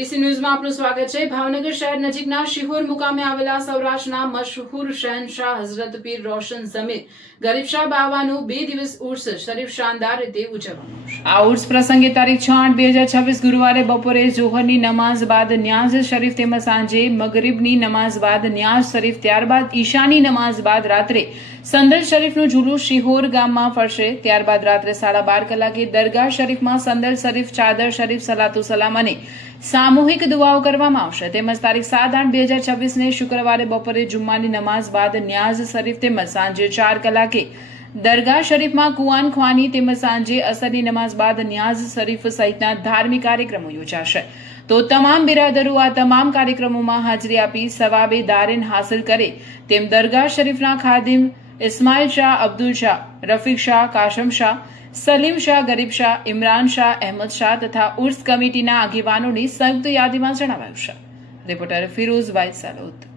ABC ન્યૂઝમાં આપનું સ્વાગત છે। ભાવનગર શહેર નજીકના શિહોર મુકામે આવેલા સૌરાષ્ટ્રના મશહૂર શહેનશાહ હઝરત પીર રોશન ઝમીર ગરીબશાહ બાવાનું 2 દિવસ ઉર્સ શરીફ શાનદાર રીતે ઉજવવામાં આવશે। આ ઉર્સ પ્રસંગે તારીખ 6/8/2026 ગુરુવારે બપોરે જોહરની નમાઝ બાદ ન્યાઝ શરીફ તેમજ સાંજે મગરિબની નમાઝ બાદ ન્યાઝ શરીફ, ત્યારબાદ ઈશાની નમાઝ બાદ રાત્રે સંદલ શરીફનું ઝુલુસ શિહોર ગામમાં ફરશે। ત્યારબાદ રાત્રે 12:30 કલાકે દરગાહ શરીફમાં સંદલ શરીફ, ચાદર શરીફ, સલાતુ સલામ અને સામૂહિક દુઆઓ કરવામાં આવશે। તેમજ તારીખ 7/8/2026 ને શુક્રવારે બપોરે જુમ્માની નમાઝ બાદ ન્યાઝ શરીફ તેમજ સાંજે 4 કલાકે દરગાહ શરીફમાં કુઆન ખ્વાની તેમજ સાંજે અસરની નમાઝ બાદ ન્યાઝ શરીફ સહિતના ધાર્મિક કાર્યક્રમો યોજાશે। તો તમામ બિરાદરો આ તમામ કાર્યક્રમોમાં હાજરી આપી સવાબે દારેન હાંસલ કરે તેમ દરગાહ શરીફના ખાદિમ ઇસ્માઇલ શાહ, અબ્દુલ શાહ, રફીક શાહ, કાશમ શાહ, સલીમ શાહ, ગરીબ શાહ, ઇમરાન શાહ, અહેમદ શાહ તથા ઉર્સ કમિટીના આગેવાનોની સંયુક્ત યાદીમાં જણાવાયું છે। રિપોર્ટર ફિરોઝ ભાઈ સાલોદ।